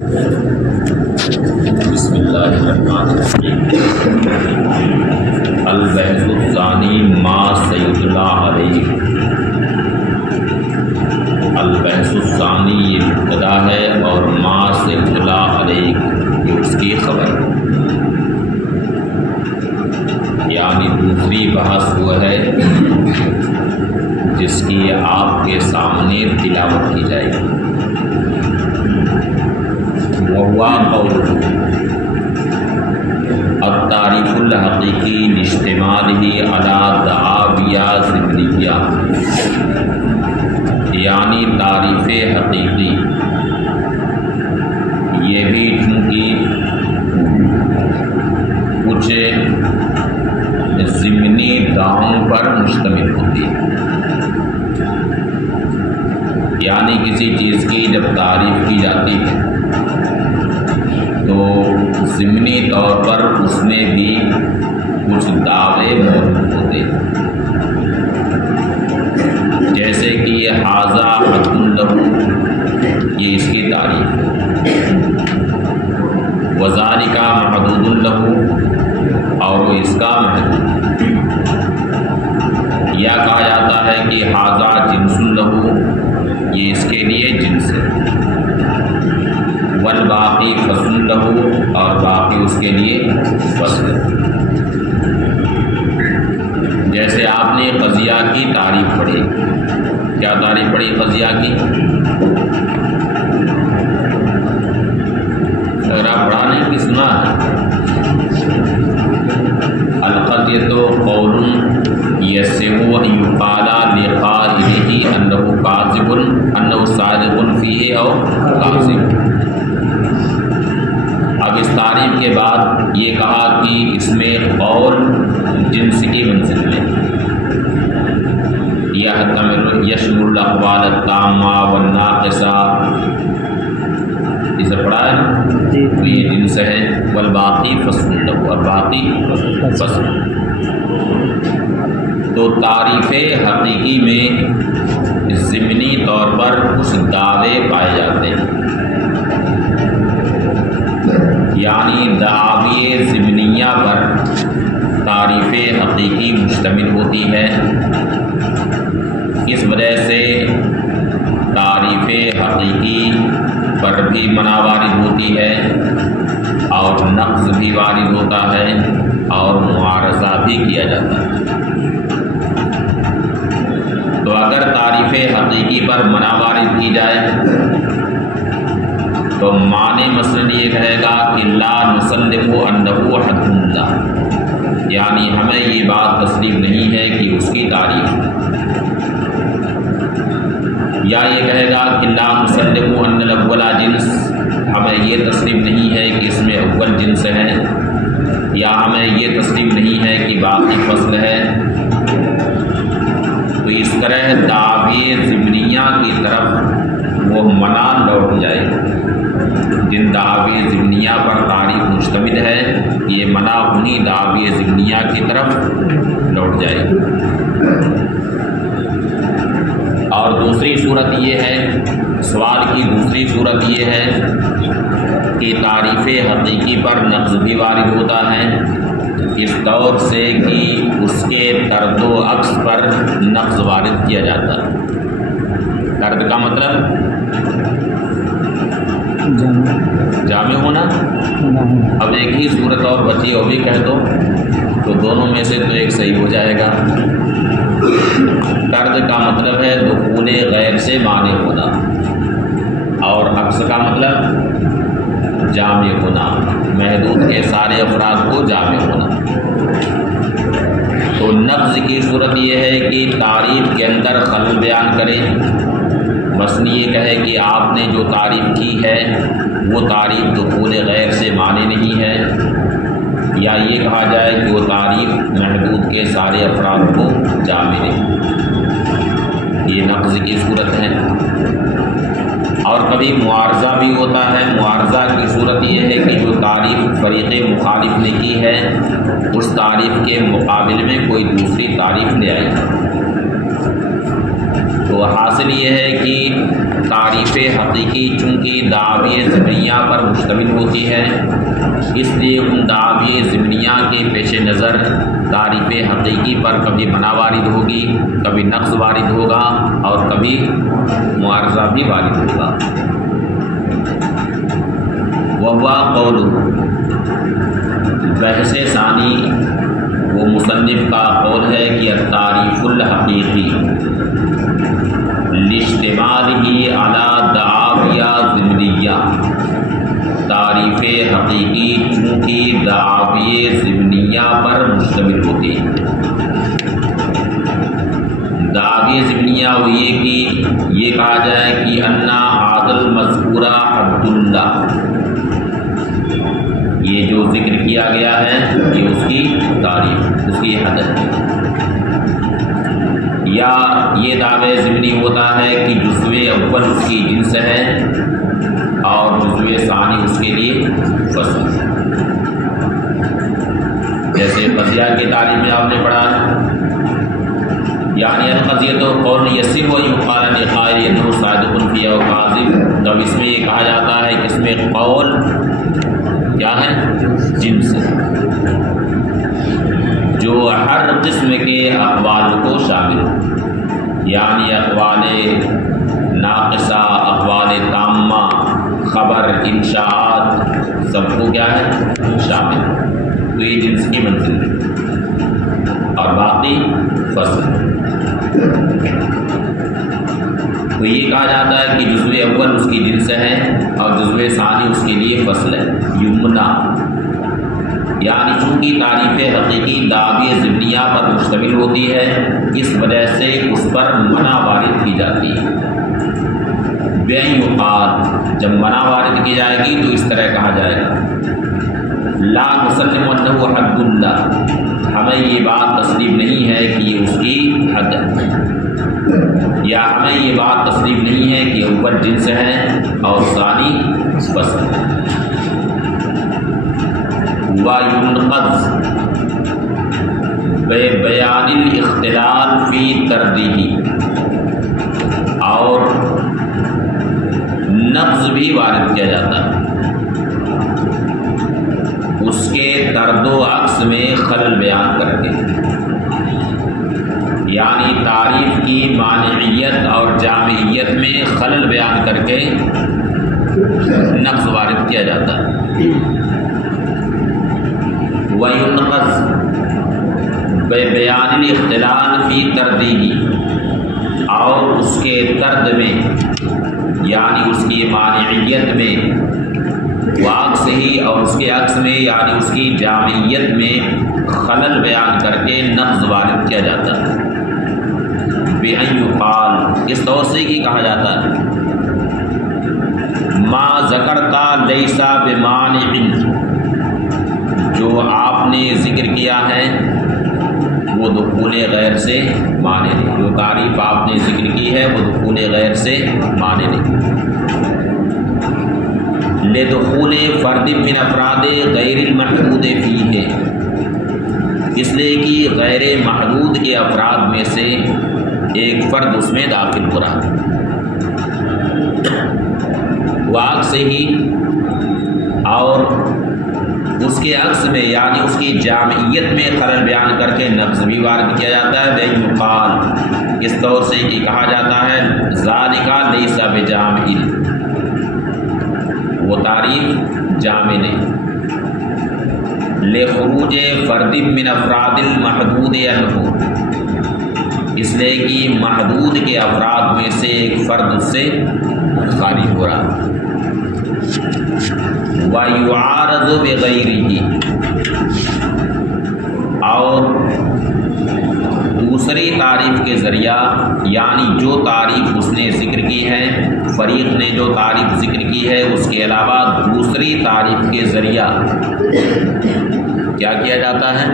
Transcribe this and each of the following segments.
بسم اللہ الرحمن الرحیم۔ البحث الثانی ما سیدلا علیہ۔ البحث الثانی یہ مبتدا ہے اور ما سیدلا علیہ یہ اس کی خبر، یعنی دوسری بحث وہ ہے جس کی آپ کے سامنے تلاوت کی جائے گی۔ وہوا قولہ التعریف الحقیقی لاجتماعہ علی دعاوی ضمنیہ، یعنی تعریف حقیقی یہ بھی چونکہ کچھ ضمنی دعووں پر مشتمل ہوتی ہے، یعنی کسی چیز کی جب تعریف کی جاتی ہے تو ضمنی طور پر اس میں بھی کچھ دعوے موجود ہوتے ہیں، جیسے کہ یہ ھذا حق لہ، یہ اس کی تعریف ہے، وذالک محدود لہ، اور وہ اس کا محدود ہے، یا کہا جاتا ہے کہ ھذا جنس لہ، یہ اس کے لیے جنس ہے، والباقی فصل لہ، اور باقی اس کے لیے فصل ہے۔ جیسے آپ نے قضیہ کی تعریف پڑھی، کیا تعریف پڑھی قضیہ کی؟ اگر آپ پڑھا نہیں کہ سنا ہے، القضیۃ قول یصح ان یقال لقائلہ انہ کاذب، انہ صادق فیہ او کاذب۔ اب اس تعریف کے بعد یہ کہا کہ اس میں قول جنس کی منزل میں، یشمل الاقوال التامہ والناقصہ، اسے پڑھا ہے نا، تو یہ جنس ہے، والباقی فصل لہ، اور باقی فصل۔ تو تعریف حقیقی میں ضمنی طور پر کچھ دعوے پائے جاتے ہیں، یعنی دعاوی ضمنیہ پر تعریف حقیقی مشتمل ہوتی ہے۔ اس وجہ سے تعریف حقیقی پر بھی منع وارد ہوتی ہے، اور نقص بھی وارد ہوتا ہے، اور معارضہ بھی کیا جاتا ہے۔ تو اگر تعریف حقیقی پر منع وارد کی جائے تو معنی مثلاً یہ کہے گا کہ لا نسلم انہ حق اللہ، یعنی ہمیں یہ بات تسلیم نہیں ہے کہ اس کی تعریف ہے، یا یہ کہے گا کہ لا نسلم ان الاول جنس، ہمیں یہ تسلیم نہیں ہے کہ اس میں اول جنس ہے، یا ہمیں یہ تسلیم نہیں ہے کہ باقی فصل ہے۔ تو اس طرح دعوی ضمنیہ کی طرف وہ منع لوٹ جائے گا۔ جن دعوی ضمنیہ پر تعریف مشتمل ہے یہ منع انہی دعوی ضمنیہ کی طرف لوٹ جائے گی۔ اور دوسری صورت یہ ہے، سوال کی دوسری صورت یہ ہے کہ تعریف حقیقی پر نقص بھی وارد ہوتا ہے، اس طور سے کہ اس کے طرد و عکس پر نقص وارد کیا جاتا ہے۔ طرد کا مطلب جامع ہونا۔ اب ایک ہی صورت اور بچی وہ بھی کہہ دو تو دونوں میں سے تو ایک صحیح ہو جائے گا۔ طرد کا مطلب ہے دخول غیر سے مانع ہونا، اور عکس کا مطلب جامع ہونا، محدود کے سارے افراد کو جامع ہونا۔ تو نقض کی صورت یہ ہے کہ تعریف کے اندر خلل بیان کرے، مثلاً یہ کہے کہ آپ نے جو تعریف کی ہے وہ تعریف دخول غیر سے معنی نہیں ہے، یا یہ کہا جائے کہ وہ تعریف محدود کے سارے افراد کو جامع نہیں، یہ نقض کی صورت ہے۔ اور کبھی معارضہ بھی ہوتا ہے۔ معارضہ کی صورت یہ ہے کہ جو تعریف فریق مخالف نے کی ہے اس تعریف کے مقابل میں کوئی دوسری تعریف لے آئی، تو تو حاصل یہ ہے کہ تعریف حقیقی چونکہ دعوی ضمنیہ پر مشتمل ہوتی ہے، اس لیے ان دعوی ضمنیہ کے پیش نظر تعریف حقیقی پر کبھی بنا وارد ہوگی، کبھی نقص وارد ہوگا اور کبھی معارضہ بھی وارد ہوگا۔ وہوا قول بحث ثانی وہ مصنف کا قول ہے کہ التعریف الحقیقی لاشتمالہ علی دعاوی ضمنیہ، تعریف حقیقی چونکہ دعاوی ضمنیہ پر مشتمل ہوتی ہے۔ دعاوی ضمنیہ وہ یہ کہ یہ کہا جائے کہ انا عادل مذکورہ حد اللہ، یہ جو ذکر کیا گیا ہے یہ اس کی تعریف، اس کی حد ہے۔ یا یہ دعوی ضمنی ہوتا ہے کہ جزو اول اس کی جنس ہے اور جزو ثانی اس کے لیے فصل، جیسے قضیہ کی تعریف میں آپ نے پڑھا ہے، یعنی القضیۃ قول یصح و یقال لقائل انہ صادق فیہ و کاذب، تب اس میں یہ کہا جاتا ہے کہ اس میں قول کیا ہے؟ جنس، جو ہر قسم کے اقوال کو شامل ہو، یعنی اقوال ناقصہ، اقوال تامہ، خبر، انشاءات، سب کو کیا ہے؟ شامل، تو یہ جنس کی منزل ہے اور باقی فصل۔ تو یہ کہا جاتا ہے کہ جزو اول اس کی جنس ہے اور جزو ثانی اس کے لیے فصل ہے، یمنا، یعنی چونکہ تعریف حقیقی دعوی ضمنیہ پر مشتمل ہوتی ہے اس وجہ سے اس پر منع وارد کی جاتی ہے۔ بین یقال، جب منع وارد کی جائے گی تو اس طرح کہا جائے گا لا نسلم انہ حد اللہ، ہمیں یہ بات تسلیم نہیں ہے کہ یہ اس کی حد ہے، یا ہمیں یہ بات تسلیم نہیں ہے کہ اوپر جنس ہے اور ثانی فصل ہے۔ وَيُنْقَذْ بِبَيَانِ الْاخْتِلَالِ فِي تَرْدِیہِ، اور نقض بھی وارد کیا جاتا ہے اس کے طرد و عکس میں خلل بیان کر کے، یعنی تعریف کی مانعیت اور جامعیت میں خلل بیان کر کے نقض وارد کیا جاتا ہے۔ وَيُنْقَذْ بِبَيَانِ الْاخْتِلَالِ فِي تَرْدِیہِ، اور اس کے طرد میں یعنی اس کی مانعیت میں، وعکس ہی اور اس کے عکس میں یعنی اس کی جامعیت میں خلل بیان کر کے نقض وارد کیا جاتا ہے۔ بِأَنْ يُقال، اس طور سے کی کہا جاتا ہے ما ذکرتا لیسا بمانع، جو آپ نے ذکر کیا ہے وہ دخول غیر سے مانے نہیں، جو تعریف آپ نے ذکر کی ہے وہ دخول غیر سے مانے نہیں۔ لدخول فرد من افراد غیر المحدود فیہ، اس لیے کہ غیر محدود کے افراد میں سے ایک فرد اس میں داخل ہو رہا ہے، واقع سے ہی اور اس کے عکس میں یعنی اس کی جامعیت میں خلل بیان کر کے نقض بھی وارد کیا جاتا ہے۔ بے یقال، اس طور سے کہ کہا جاتا ہے ذالک لیس بجامع، وہ تعریف جامع نہیں، لخروج فرد من افراد المحدود عنہ، اس لیے کہ محدود کے افراد میں سے ایک فرد اس سے خالی ہو رہا ہے۔ وَيُعَارَضُ بِغَيْرِهِ، اور دوسری تعریف کے ذریعہ یعنی جو تعریف اس نے ذکر کی ہے، فریق نے جو تعریف ذکر کی ہے اس کے علاوہ دوسری تعریف کے ذریعہ کیا کیا جاتا ہے؟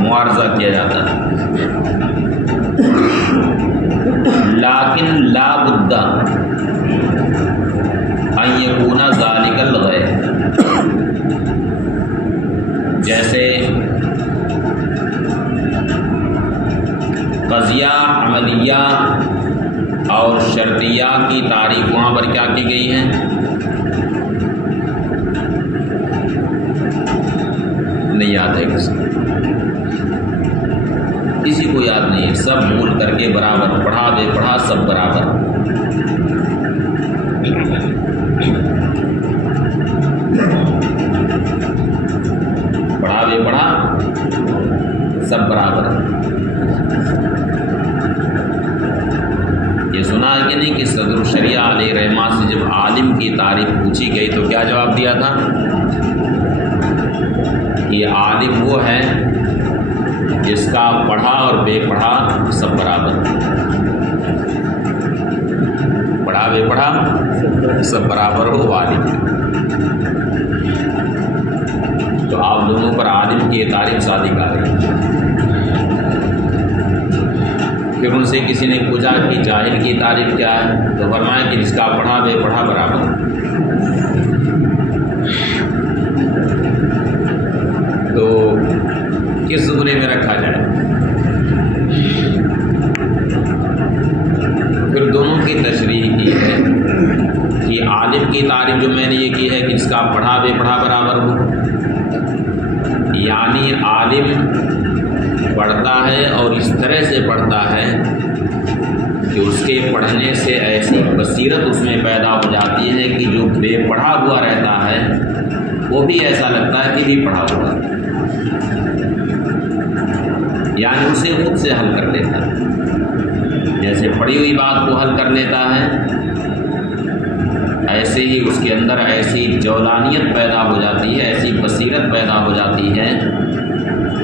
معارضہ کیا جاتا ہے۔ لیکن لا بد ان یکون ذالک الغیر، جیسے قضیہ عملیہ غیر سے، کسی کو یاد نہیں ہے، سب بھول کر کے برابر، پڑھا بے پڑھا سب برابر۔ پڑھا بے پڑھا سب برابر۔ یہ سنا ہے کہ نہیں کہ صدر الشریعہ علیہ رحمہ سے جب عالم کی تعریف پوچھی گئی تو کیا جواب دیا تھا؟ یہ عالم وہ ہے جس کا پڑھا اور بے پڑھا سب برابر، پڑھا بے پڑھا سب برابر ہو عالم۔ تو آپ دونوں پر عالم کی تعریف صادق آ رہی ہے۔ پھر ان سے کسی نے پوچھا کہ جاہل کی تعریف کیا ہے، تو فرمایا کہ جس کا پڑھا بے پڑھا برابر۔ تو کس زمرے میں رکھا جائے؟ پھر دونوں کی تشریح کی ہے کہ عالم کی تعریف جو میں نے یہ کی ہے کہ جس کا پڑھا بے پڑھا برابر ہو، یعنی عالم پڑھتا ہے اور اس طرح سے پڑھتا ہے کہ اس کے پڑھنے سے ایسی بصیرت اس میں پیدا ہو جاتی ہے کہ جو بے پڑھا ہوا رہتا ہے وہ بھی ایسا لگتا ہے کہ بھی پڑھا ہوا ہے، یعنی اسے خود سے حل کر لیتا ہے، جیسے پڑھی ہوئی بات کو حل کر لیتا ہے، ایسے ہی اس کے اندر ایسی جولانیت پیدا ہو جاتی ہے، ایسی بصیرت پیدا ہو جاتی ہے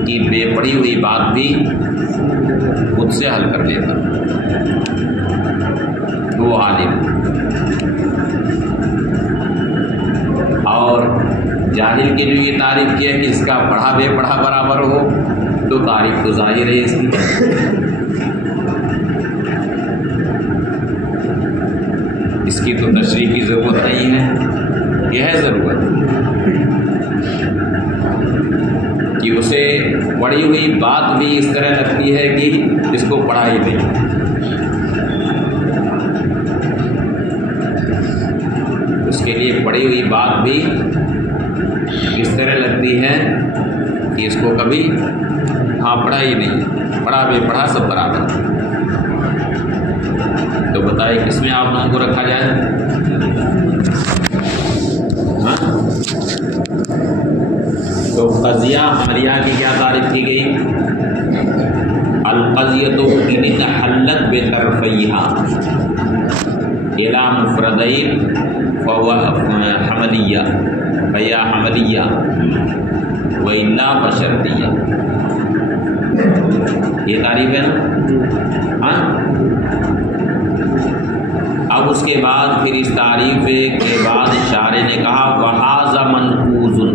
کہ بے پڑھی ہوئی بات بھی خود سے حل کر لیتا وہ عالم۔ اور جاہل کی جو یہ تعریف کی ہے کہ اس کا پڑھا بے پڑھا برابر ہو، تو تعریف تو ظاہر ہے اس کی، اس کی تو تشریح کی ضرورت نہیں ہے، یہ ہے ضرورت کہ اسے پڑھی ہوئی بات بھی اس طرح لگتی ہے کہ اس کو پڑھا ہی نہیں۔ اس کے لیے پڑھی ہوئی بات بھی اس طرح لگتی ہے کہ اس کو کبھی پڑھا ہی نہیں، پڑھا بے پڑھا سب برابر۔ تو بتائیے کس میں آپ لوگوں کو رکھا جائے؟ تو قضیہ حملیہ کی کیا تعریف کی گئی؟ القضیۃ ان تحلت بطرفیہا الی مفردین فهو حملیہ فیا حملیہ والا فشرطیہ، یہ تعریف ہے نا۔ اب اس کے بعد پھر اس تعریف کے بعد شارح نے کہا وَهَذَا مَنْقُوزٌ،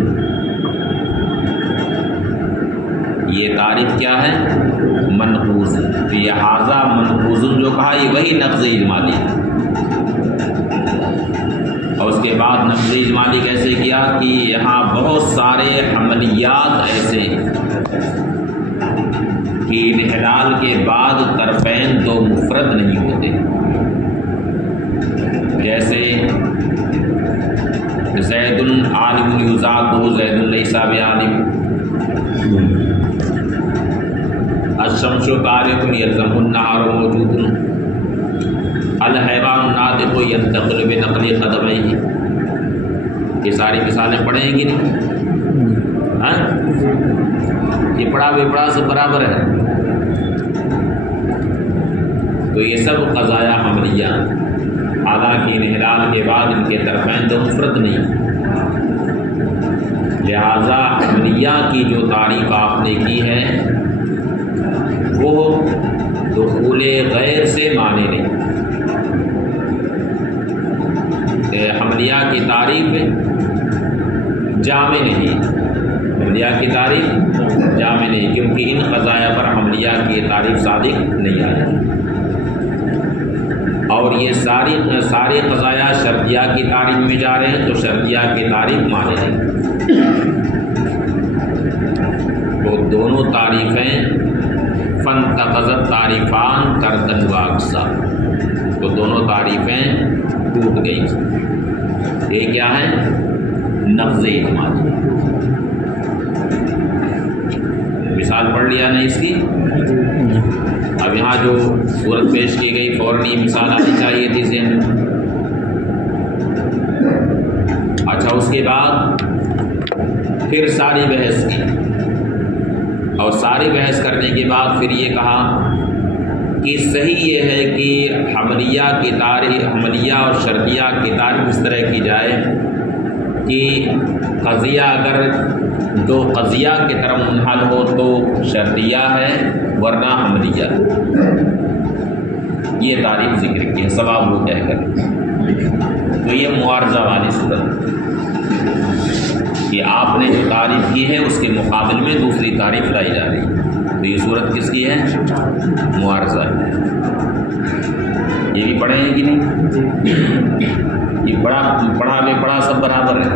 یہ تعریف کیا ہے؟ منقوز۔ تو یہ حاضہ منقوز جو کہا یہ وہی نقض اجمالی ہے، اور اس کے بعد نقض اجمالی کیسے کیا کہ یہاں بہت سارے عملیات ایسے کہ انحلال کے بعد طرفین تو مفرد نہیں ہوتے، جیسے زید عالم یذاق زید لیس بعالم، الشمس طارق یلزم النہار موجود، الحیوان الناطق ینتقل بنقل قدمیہ، یہ ساری مثالیں پڑھیں گی نہیں؟ یہ پڑھا بے پڑھا سب برابر ہے۔ تو یہ سب قضایا حملیہ، حالانکہ انحلال کے بعد ان کے طرفین تو مفرد نہیں، لہذا حملیہ کی جو تعریف آپ نے کی ہے وہ دخول غیر سے مانے نہیں۔ حملیہ کی تعریف جامع نہیں، حملیہ کی تعریف جامع نہیں، کیونکہ ان قضایا پر حملیہ کی تعریف صادق نہیں آئی، اور یہ سارے قضایا شرطیہ کی تعریف میں جا رہے ہیں، تو شرطیہ کی تعریف مانے نہیں۔ تو دونوں تعریفیں فانتقضت تعریفان تردن واقصا، تو دونوں تعریفیں ٹوٹ گئی۔ یہ کیا ہے؟ نقض اجمالی۔ پڑھ لیا نا اس کی. اب یہاں جو صورت پیش کی گئی فوراً یہ مثال آنی چاہیے تھی ذہن میں. اچھا اس کے بعد پھر ساری بحث کی اور ساری بحث کرنے کے بعد پھر یہ کہا کہ صحیح یہ ہے کہ حملیہ اور شرطیہ کی تعریف اس طرح کی جائے کہ قضیہ اگر دو قضیہ کی طرف منحل ہو تو شرطیہ ہے ورنہ حملیہ. یہ تعریف ذکر کی ہے ثواب وہ کہہ کر. تو یہ معارضہ والی صورت کہ آپ نے جو تعریف کی ہے اس کے مقابل میں دوسری تعریف لائی جا رہی ہے. تو یہ صورت کس کی ہے؟ معارضہ ہے. یہ بھی پڑھے ہیں کہ نہیں؟ یہ پڑھا بے پڑھا سب برابر ہے.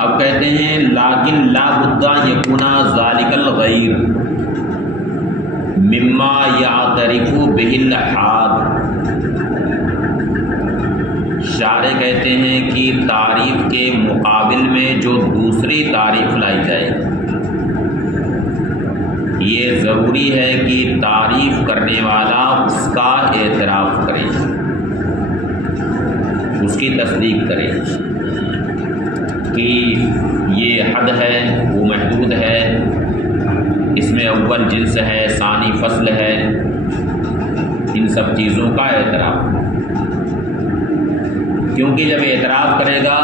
اب کہتے ہیں لیکن لا بد یکون ذالک الغیر مما یعترف بہ الحاد. شارح کہتے ہیں کہ تعریف کے مقابل میں جو دوسری تعریف لائی جائے یہ ضروری ہے کہ تعریف کرنے والا اس کا اعتراف کرے، اس کی تصدیق کرے کہ یہ حد ہے، وہ محدود ہے، اس میں اول جنس ہے، ثانی فصل ہے، ان سب چیزوں کا اعتراف. کیونکہ جب اعتراف کرے گا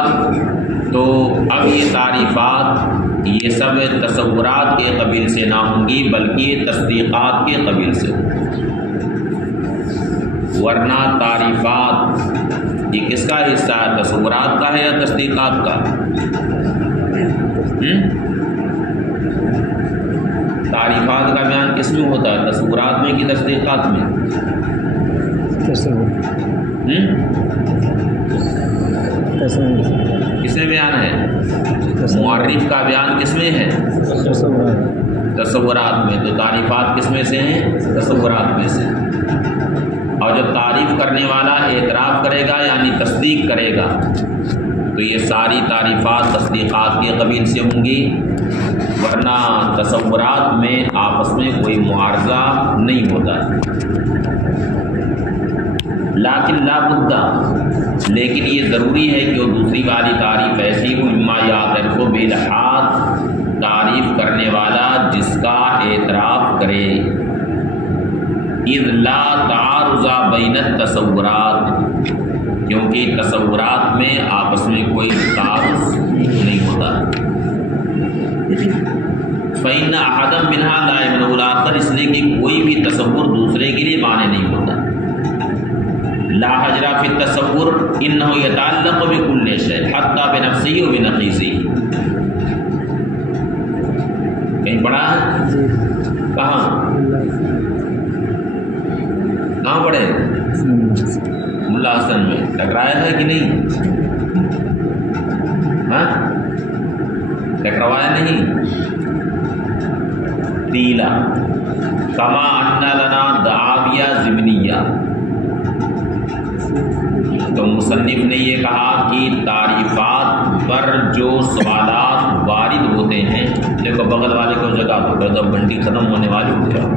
تو اب یہ تعریفات یہ سب تصورات کے قبیل سے نہ ہوں گی بلکہ تصدیقات کے قبیل سے. ورنہ تعریفات یہ کس کا حصہ ہے؟ تصورات کا ہے یا تصدیقات کا؟ تعریفات کا بیان کس میں ہوتا ہے؟ تصورات میں کہ تصدیقات میں؟ کس میں بیان ہے؟ معرف کا بیان کس میں ہے؟ تصورات میں. تو تعریفات کس میں سے ہیں؟ تصورات میں سے. اور جب تعریف کرنے والا اعتراف کرے گا یعنی تصدیق کرے گا تو یہ ساری تعریفات تصدیقات کے قبیل سے ہوں گی، ورنہ تصورات میں آپس میں کوئی معارضہ نہیں ہوتا ہے. لیکن لا بد، لیکن یہ ضروری ہے کہ وہ دوسری والی تعریف ایسی ہو مما یعترف بالحاد، تعریف کرنے والا جس کا اعتراف کرے. اذ لا تعارض بین التصورات، کیونکہ تصورات میں آپس میں کوئی تعارض نہیں ہوتا. فإن أحدا منها لا يمنع الآخر، اس لیے کہ کوئی بھی تصور دوسرے کے لیے مانع نہیں ہوتا. لا حجر فی التصور انه يتعلق بكل شيء حتى بنفسه وبنقيضه. کہیں پڑھا ہے؟ کہاں پڑھے؟ ملا حسن میں ٹکرایا ہے کہ نہیں؟ ہاں ٹکروایا نہیں. تیلا کما ان لنا دعاویہ ضمنیہ. تو مصنف نے یہ کہا کہ تعریفات پر جو سوالات وارد ہوتے ہیں، دیکھو بغل والے کو جگہ دو جب بنڈی ختم ہونے والی ہو جائے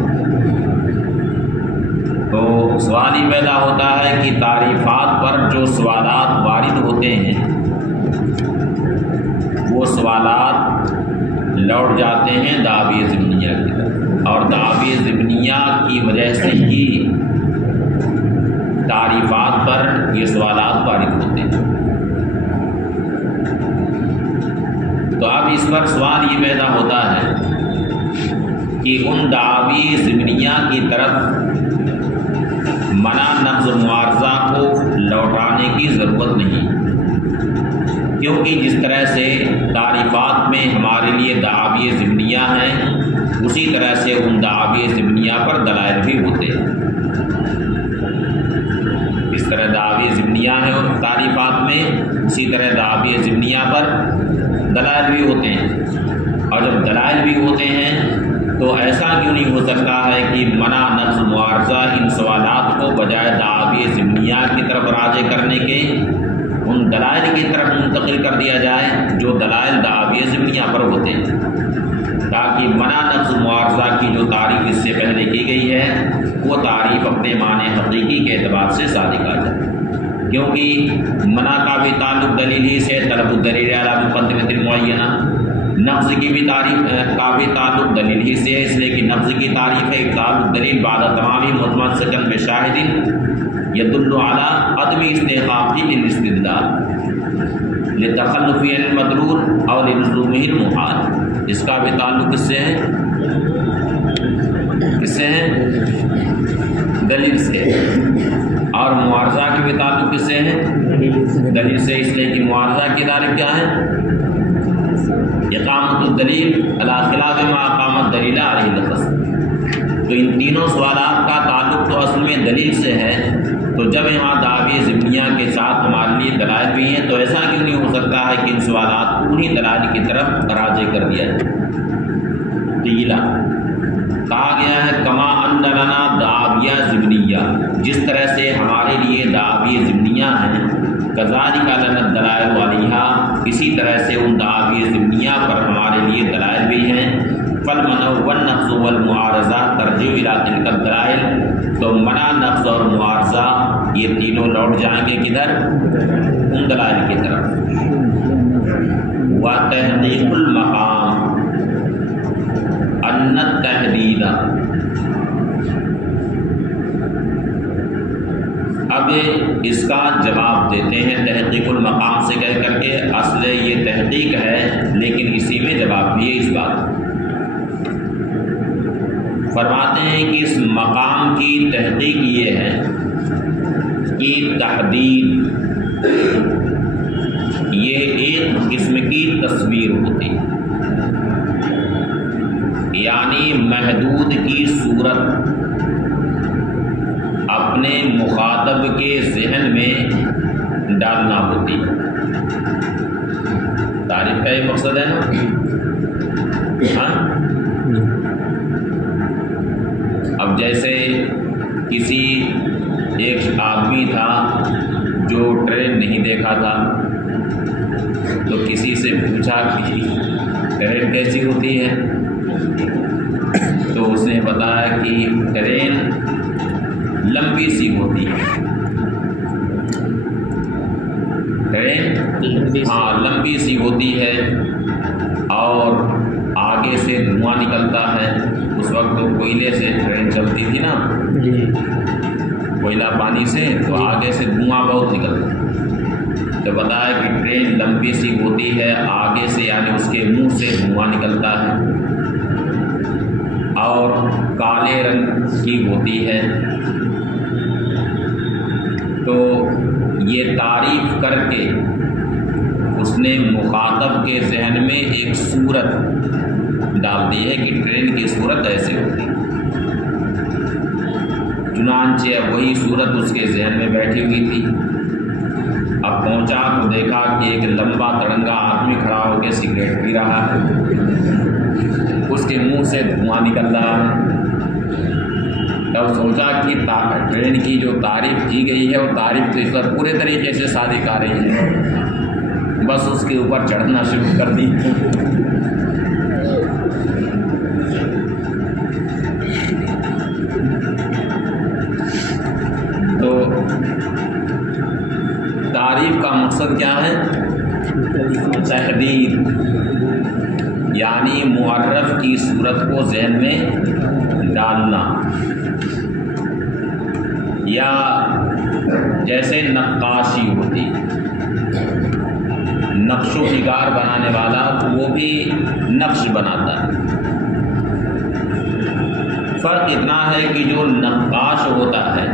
تو سوال ہی پیدا ہوتا ہے کہ تعریفات پر جو سوالات وارد ہوتے ہیں وہ سوالات لوٹ جاتے ہیں دعوی ضمنیہ کی طرف، اور دعوی ضمنیہ کی وجہ سے ہی تعریفات پر یہ سوالات وارد ہوتے ہیں. تو اب اس پر سوال یہ پیدا ہوتا ہے کہ ان دعوی ضمنیہ کی طرف منع نقض معارضہ کو لوٹانے کی ضرورت نہیں، کیونکہ جس طرح سے تعریفات میں ہمارے لیے دعاوی ضمنیہ ہیں اسی طرح سے ان دعاوی ضمنیہ پر دلائل بھی ہوتے ہیں. اس طرح دعاوی ضمنیہ ہیں اور تعریفات میں اسی طرح دعاوی ضمنیہ پر دلائل بھی ہوتے ہیں. اور جب دلائل بھی ہوتے ہیں تو ایسا کیوں نہیں ہو سکتا ہے کہ منع نقض معارضہ ان سوالات کو بجائے دعاوی ضمنیہ کی طرف راجع کرنے کے ان دلائل کی طرف منتقل کر دیا جائے جو دلائل دعاوی ضمنیہ پر ہوتے ہیں، تاکہ منع نفس معارضہ کی جو تعریف اس سے پہلے کی گئی ہے وہ تعریف اپنے معنی حقیقی کے اعتبار سے صادق آ جائے، کیونکہ منع کا بھی تعلق دلیل ہی سے، طلب الدلیل علی مقدمۃ المعینہ، نفس کی بھی تعریف کا بھی تعلق دلیل ہی سے ہے، اس لیے کہ نفس کی تعریف ہے ابطال الدلیل بعد تمامی متمسکا بشاہد یدل علی عدم استحقاق الاستدلال لتخلف عن المدلول اور لزومہ المحال، اس کا بھی تعلق کس سے ہے؟ کس سے ہے؟ دلیل سے۔ اور معارضہ کی بھی تعلق کس سے ہے؟ دلیل سے، اس لیے کہ معارضہ کی تعریف کیا ہے؟ اقامت الدلیل علی خلاف ما اقامت دلیل علیہ اللفظ۔ تو ان تینوں سوالات کا تعلق تو اصل میں دلیل سے ہے، تو جب یہاں دعوی ضمنیہ کے ساتھ ہمارے لیے دلائل بھی ہیں تو ایسا کیوں نہیں ہو سکتا ہے کہ ان سوالات کو انہیں دلائل کی طرف راجع کر دیا جائے؟ تیلا کہا گیا ہے کما ان لنا دعاویہ ضمنیہ، جس طرح سے ہمارے لیے دعاوی ضمنیہ ہیں، کذالک لنا الدلائل علیہا، اسی طرح سے ان دعاوی ضمنیہ پر ہمارے لیے دلائل بھی ہیں۔ فالمنع والنقص والمعارضہ ترجع الی تلک الدلائل، تو منع، نقص اور معارضہ یہ تینوں لوٹ جائیں گے کدھر؟ ان دلائل کی طرف۔ وتحقیق المقام ان التحدید، اب اس کا جواب دیتے ہیں تحقیق المقام سے کہہ کر کے، اصل یہ تحقیق ہے لیکن اسی میں جواب بھی ہے اس بات۔ فرماتے ہیں کہ اس مقام کی تحقیق یہ ہے کہ تحدید یہ ایک قسم کی تصویر ہوتی ہے، یعنی محدود کی صورت اپنے مخاطب کے ذہن میں ڈالنا ہوتی ہے۔ تعریف کا یہ مقصد ہے نا؟ ہاں، اب جیسے کسی ایک آدمی تھا جو ٹرین نہیں دیکھا تھا، تو کسی سے پوچھا کہ ٹرین کیسی ہوتی ہے، تو اس نے بتایا کہ ٹرین لمبی سی ہوتی ہے، ٹرین ہاں لمبی سی ہوتی ہے اور آگے سے دھواں نکلتا ہے۔ اس وقت تو کوئلے سے ٹرین چلتی تھی نا، کوئلہ پانی سے، تو آگے سے دھواں بہت نکلتا ہے، تو بتایا کہ ٹرین لمبی سی ہوتی ہے، آگے سے یعنی اس کے منہ سے دھواں نکلتا ہے اور کالے رنگ کی ہوتی ہے۔ تو یہ تعریف کر کے اس نے مخاطب کے ذہن میں ایک صورت ڈال دی ہے کہ ٹرین کی صورت ایسے ہوتی ہے، چنانچہ وہی صورت اس کے ذہن میں بیٹھی ہوئی تھی۔ اب پہنچا تو دیکھا کہ ایک لمبا تڑنگا آدمی کھڑا ہو کے سگریٹ پی رہا ہے، اس کے منہ سے دھواں نکل رہا ہے۔ تب سوچا کہ ٹرین کی جو تعریف کی گئی ہے وہ تعریف تو اس پر پورے طریقے سے صادق آ رہی ہے، بس اس کے اوپر چڑھنا شروع کر دی۔ تو تعریف کا مقصد کیا ہے؟ تحدید، یعنی معرف کی صورت کو ذہن میں ڈالنا، یا جیسے نقاشی ہوتی، نقش و نگار بنانے والا تو وہ بھی نقش بناتا ہے۔ فرق اتنا ہے کہ جو نقاش ہوتا ہے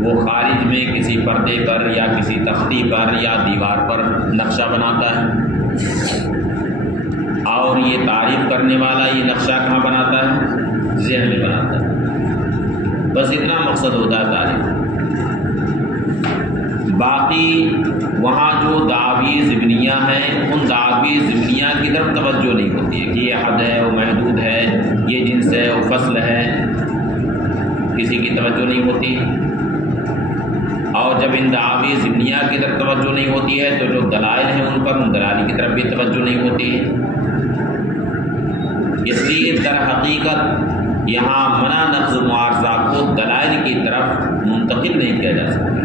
وہ خارج میں کسی پردے پر یا کسی تختی پر یا دیوار پر نقشہ بناتا ہے، اور یہ تعریف کرنے والا یہ نقشہ کہاں بناتا ہے؟ ذہن میں بناتا ہے۔ بس اتنا مقصد ہوتا ہے تعریف۔ باقی وہاں جو دعاوی ضمنیہ ہیں ان دعاوی ضمنیہ کی طرف توجہ نہیں ہوتی ہے کہ یہ حد ہے، وہ محدود ہے، یہ جنس ہے، وہ فصل ہے، کسی کی توجہ نہیں ہوتی۔ اور اور جب ان دعاوی ضمنیہ کی طرف توجہ نہیں ہوتی ہے تو جو دلائل ہیں ان پر ان دلائل کی طرف بھی توجہ نہیں ہوتی ہے۔ اس لیے در حقیقت یہاں منع نقض معارضہ کو دلائل کی طرف منتقل نہیں کیا جا سکتا۔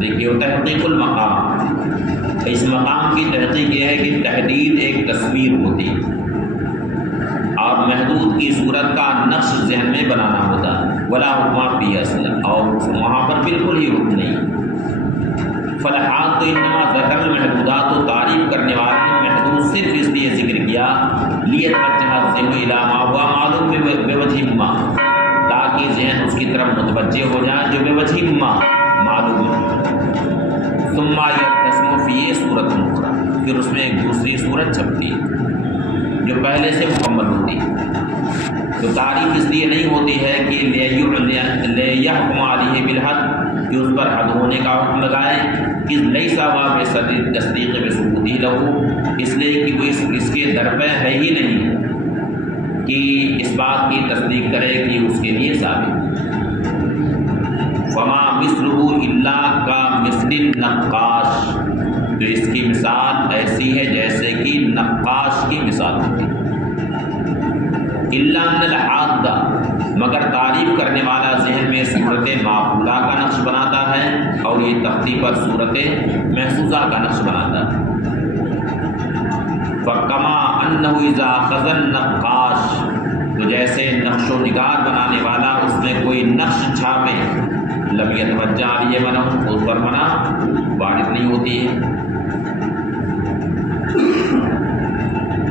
دیکھیے تحقیق المقام، اس مقام کی تحقیق یہ ہے کہ تحدید ایک تصویر ہوتی ہے اور محدود کی صورت کا نقش ذہن میں بنانا ہوتا ہے، ولا حکم فی اصل، اور وہاں پر بالکل ہی حکم نہیں۔ فلحات تو انما ذکر المحدودات، و تعریف کرنے والے محدود صرف اس لیے ذکر کیا لیتوجہ الذہن الی ما ہوا معلوم بوجہ ما، تاکہ ذہن اس کی طرف متوجہ ہو جائے جو بوجہ ما معلوم ہے۔ ثم یقسم فی صورت اخرى، پھر اس میں ایک دوسری صورت چھپتی ہے جو پہلے سے مکمل ہوتی ہے۔ تو تعریف اس لیے نہیں ہوتی ہے کہ لیحکم علیہ بالحد، کہ اس پر حد ہونے کا حکم لگائے، کہ لیس باب تصدیق بثبوتہ لہ، اس لیے کہ وہ اس کے درپے ہے ہی نہیں کہ اس بات کی تصدیق کرے کہ اس کے لیے ثابت۔ فما مثلہ الا کا مثل النقاش، تو اس کی مثال ایسی ہے جیسے کہ نقاش کی مثال ہوتی ہے۔ الا ان الحادہ، مگر تعریف کرنے والا ذہن میں صورت معقولہ کا نقش بناتا ہے اور یہ تختی پر صورت محسوسہ کا نقش بناتا ہے۔ فکما انہ اذا اخذ النقاش، تو جیسے نقش و نگار بنانے والا اس میں کوئی نقش چھاپے، لم یتوجہ علیہ منع، اس پر منع وارد نہیں ہوتی ہے،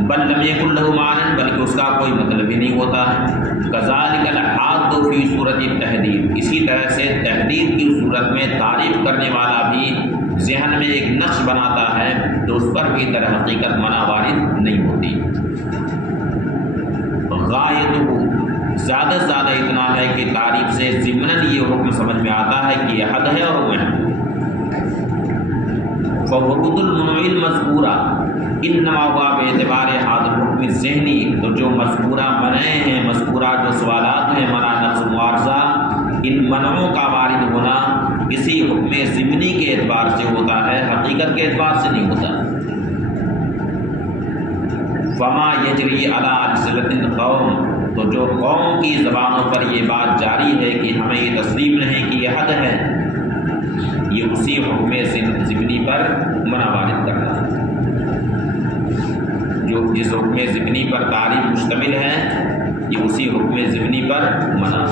بل لم یکن لہ معنی، بلکہ اس کا کوئی مطلب ہی نہیں ہوتا ہے۔ کذالک الحاد فی صورت التحدید، اسی طرح سے تحدید کی صورت میں تعریف کرنے والا بھی ذہن میں ایک نقش بناتا ہے تو اس پر بھی در حقیقت منع وارد نہیں ہوتی۔ غایتہ، زیادہ سے زیادہ اتنا ہے کہ تعریف سے ضمناً یہ حکم سمجھ میں آتا ہے کہ یہ حد ہے اور وہ محدود۔ فورود المنوع المذکورہ انما ہوا باعتبار حد حکم ذہنی، تو جو مذکورہ منع ہیں، مذکورہ جو سوالات ہیں منع نقض معارضہ، ان منعوں کا وارد ہونا کسی حکم ضمنی کے اعتبار سے ہوتا ہے، حقیقت کے اعتبار سے نہیں ہوتا۔ فما یجری علی السنۃ القوم، تو جو قوم کی زبانوں پر یہ بات جاری ہے کہ ہمیں یہ تسلیم نہیں کہ یہ حد ہے، یہ اسی حکم ضمنی پر منع وارد کرتا ہے۔ جو جس حکم ضمنی پر تعریف مشتمل ہے یہ اسی حکم ضمنی پر منع